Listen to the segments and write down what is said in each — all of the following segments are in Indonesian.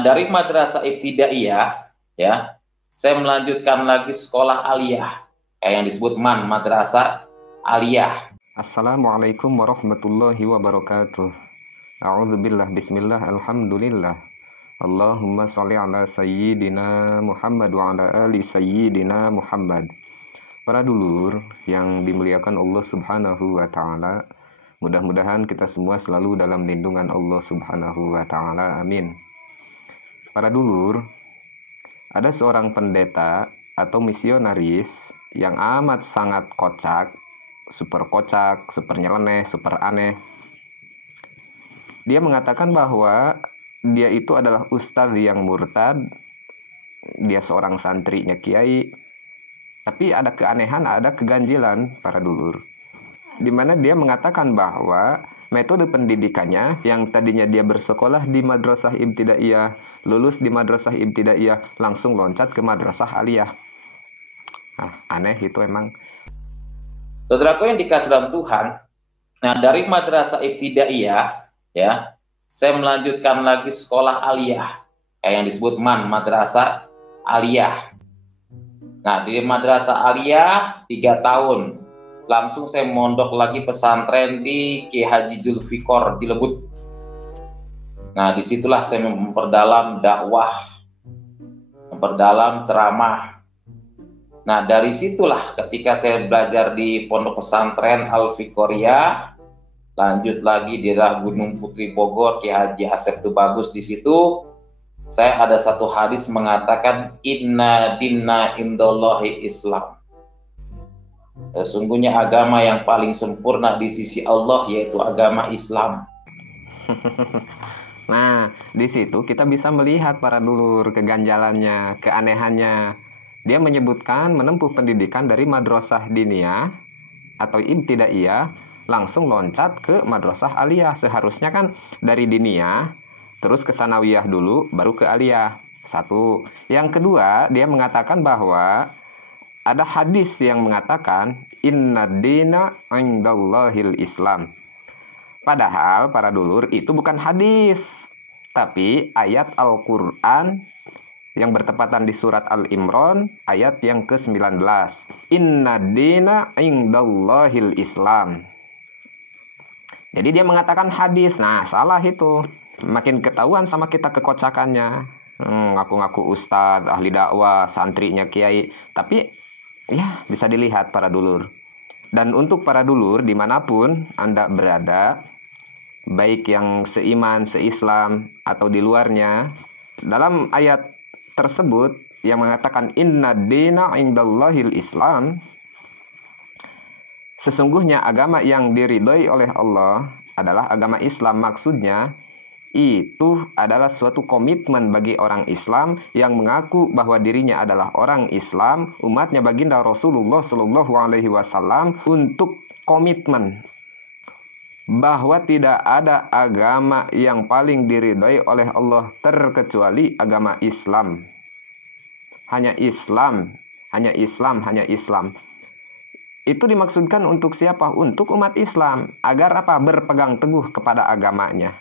Dari madrasah ibtidaiyah, ya, saya melanjutkan lagi sekolah aliyah, kayak yang disebut madrasah aliyah. Assalamualaikum warahmatullahi wabarakatuh. A'udzubillah, bismillah, alhamdulillah. Allahumma sholli ala sayyidina Muhammad wa ala ali sayyidina Muhammad. Para dulur yang dimuliakan Allah Subhanahu wa taala, mudah-mudahan kita semua selalu dalam lindungan Allah Subhanahu wa taala. Amin. Para dulur, ada seorang pendeta atau misionaris yang amat sangat kocak, super nyeleneh, super aneh. Dia mengatakan bahwa dia itu adalah ustadz yang murtad, dia seorang santrinya kiai, tapi ada keanehan, ada keganjilan para dulur, di mana dia mengatakan bahwa metode pendidikannya yang tadinya dia bersekolah di madrasah ibtidaiyah, lulus di madrasah ibtidaiyah, langsung loncat ke madrasah aliyah. Nah, aneh itu emang. Saudaraku yang dikasih dalam Tuhan, nah dari madrasah ibtidaiyah, ya, saya melanjutkan lagi sekolah aliyah, kayak yang disebut madrasah aliyah. Nah, di madrasah aliyah 3 tahun. Langsung saya mondok lagi pesantren di Ki Haji Zulfikar di Lebut. Nah, disitulah saya memperdalam dakwah, memperdalam ceramah. Nah, dari situlah ketika saya belajar di pondok pesantren Al-Fikoriyah, lanjut lagi di daerah Gunung Putri Bogor, Ki Haji Asep Tubagus. Di situ saya ada satu hadis mengatakan inna dinna indallahi Islam. Sesungguhnya agama yang paling sempurna di sisi Allah yaitu agama Islam. Nah, di situ kita bisa melihat para dulur keganjalannya, keanehannya. Dia menyebutkan menempuh pendidikan dari madrasah diniyah atau ibtidaiyah langsung loncat ke madrasah aliyah. Seharusnya kan dari diniyah terus ke sanawiyah dulu baru ke aliyah. Satu. Yang kedua, dia mengatakan bahwa ada hadis yang mengatakan inna dina indallahil Islam. Padahal para dulur itu bukan hadis, tapi ayat Al-Qur'an yang bertepatan di surat Al-Imran ayat yang ke-19. Inna dina indallahil Islam. Jadi dia mengatakan hadis. Nah, salah itu. Makin ketahuan sama kita kekocakannya. Ngaku-ngaku ustadz, ahli dakwah, santrinya kiai. Tapi ya bisa dilihat para dulur. Dan untuk para dulur dimanapun Anda berada, baik yang seiman, seislam atau di luarnya, dalam ayat tersebut yang mengatakan inna dina indallahil Islam, sesungguhnya agama yang diridhoi oleh Allah adalah agama Islam. Maksudnya itu adalah suatu komitmen bagi orang Islam yang mengaku bahwa dirinya adalah orang Islam, umatnya baginda Rasulullah Shallallahu Alaihi Wasallam, untuk komitmen bahwa tidak ada agama yang paling diridhai oleh Allah terkecuali agama Islam. Hanya Islam, hanya Islam, hanya Islam. Itu dimaksudkan untuk siapa? Untuk umat Islam. Agar apa? Berpegang teguh kepada agamanya.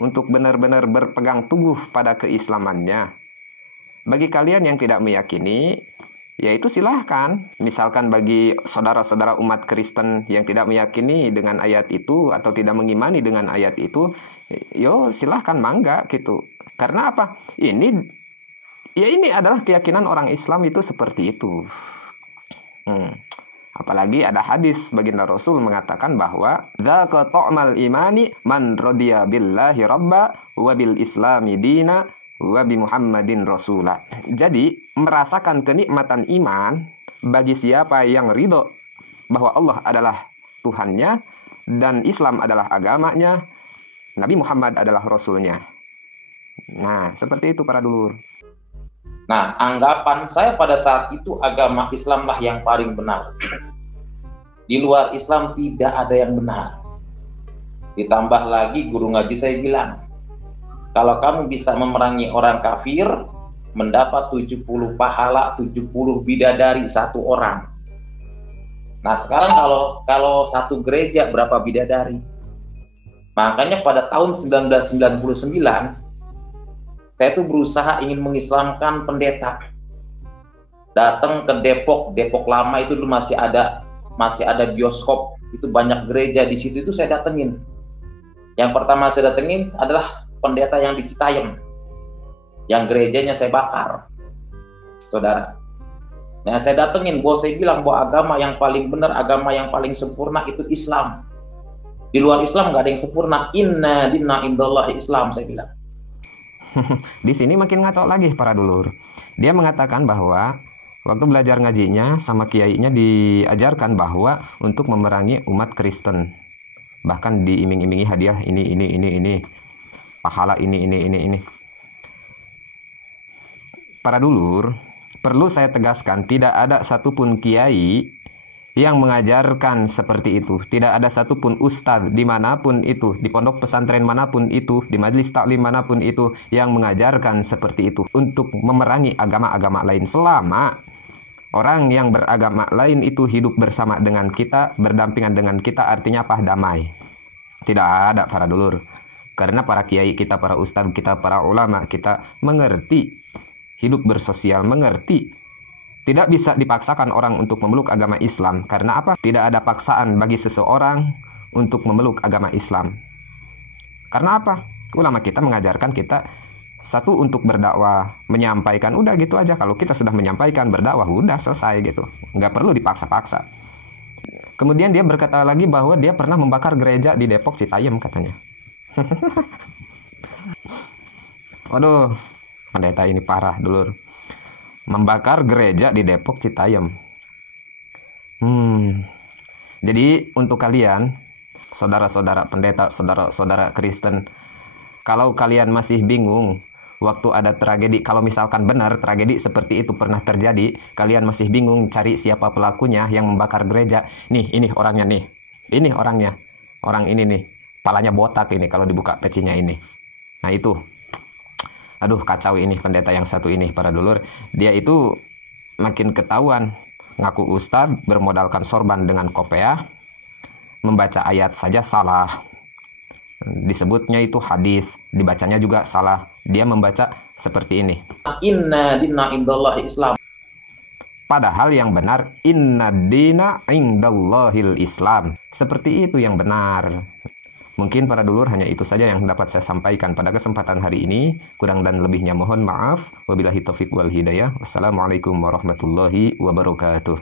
Untuk benar-benar berpegang teguh pada keislamannya. Bagi kalian yang tidak meyakini, yaitu silahkan. Misalkan bagi saudara-saudara umat Kristen yang tidak meyakini dengan ayat itu atau tidak mengimani dengan ayat itu, yo silahkan, mangga gitu. Karena apa? Ini adalah keyakinan orang Islam itu seperti itu. Apalagi ada hadis baginda Rasul mengatakan bahwa dzaka ta'mal imani man radiya billahi rabba wa bil islami dina wa bi Muhammadin rasula. Jadi merasakan kenikmatan iman bagi siapa yang ridho bahwa Allah adalah Tuhannya dan Islam adalah agamanya, Nabi Muhammad adalah Rasulnya. Nah, seperti itu para dulur. Nah, anggapan saya pada saat itu agama Islamlah yang paling benar. Di luar Islam tidak ada yang benar. Ditambah lagi guru ngaji saya bilang, kalau kamu bisa memerangi orang kafir, mendapat 70 pahala, 70 bidadari satu orang. Nah sekarang kalau satu gereja berapa bidadari? Makanya pada tahun 1999 Saya itu berusaha ingin mengislamkan pendeta. Datang ke Depok, Depok lama itu dulu masih ada bioskop, itu banyak gereja di situ, itu saya datengin. Yang pertama saya datengin adalah pendeta yang di Citayam, yang gerejanya saya bakar, saudara. Nah, saya datengin, bahwa saya bilang bahwa agama yang paling benar, agama yang paling sempurna itu Islam. Di luar Islam nggak ada yang sempurna. Inna dinna indallahi Islam, saya bilang. Di sini makin ngaco lagi para dulur. Dia mengatakan bahwa waktu belajar ngajinya sama kiainya diajarkan bahwa untuk memerangi umat Kristen, bahkan diiming-imingi hadiah ini, pahala ini. Para dulur, perlu saya tegaskan, tidak ada satupun kiai yang mengajarkan seperti itu. Tidak ada satupun ustadz dimanapun itu, di pondok pesantren manapun itu, di majelis taklim manapun itu, yang mengajarkan seperti itu untuk memerangi agama-agama lain. Selama orang yang beragama lain itu hidup bersama dengan kita, berdampingan dengan kita, artinya apa? Damai. Tidak ada para dulur. Karena para kiai kita, para ustadz kita, para ulama kita mengerti hidup bersosial, mengerti tidak bisa dipaksakan orang untuk memeluk agama Islam. Karena apa? Tidak ada paksaan bagi seseorang untuk memeluk agama Islam. Karena apa? Ulama kita mengajarkan kita, satu, untuk berdakwah, menyampaikan, udah gitu aja. Kalau kita sudah menyampaikan, berdakwah, udah selesai gitu. Nggak perlu dipaksa-paksa. Kemudian dia berkata lagi bahwa dia pernah membakar gereja di Depok Citayam katanya. Waduh, pendeta ini parah dulur. Membakar gereja di Depok Citayam. Jadi untuk kalian, saudara-saudara pendeta, saudara-saudara Kristen, kalau kalian masih bingung waktu ada tragedi, kalau misalkan benar tragedi seperti itu pernah terjadi, kalian masih bingung cari siapa pelakunya yang membakar gereja. Ini orangnya nih. Ini orangnya. Orang ini nih. Palanya botak ini kalau dibuka pecinya ini. Nah itu. Aduh, kacau ini pendeta yang satu ini para dulur. Dia itu makin ketahuan ngaku ustadz, bermodalkan sorban dengan kopiah, membaca ayat saja salah. Disebutnya itu hadis, dibacanya juga salah. Dia membaca seperti ini. Inna dinna indallahi Islam. Padahal yang benar, inna dina indallahil Islam. Seperti itu yang benar. Mungkin para dulur hanya itu saja yang dapat saya sampaikan pada kesempatan hari ini. Kurang dan lebihnya mohon maaf. Wabillahi taufiq wal hidayah. Wassalamualaikum warahmatullahi wabarakatuh.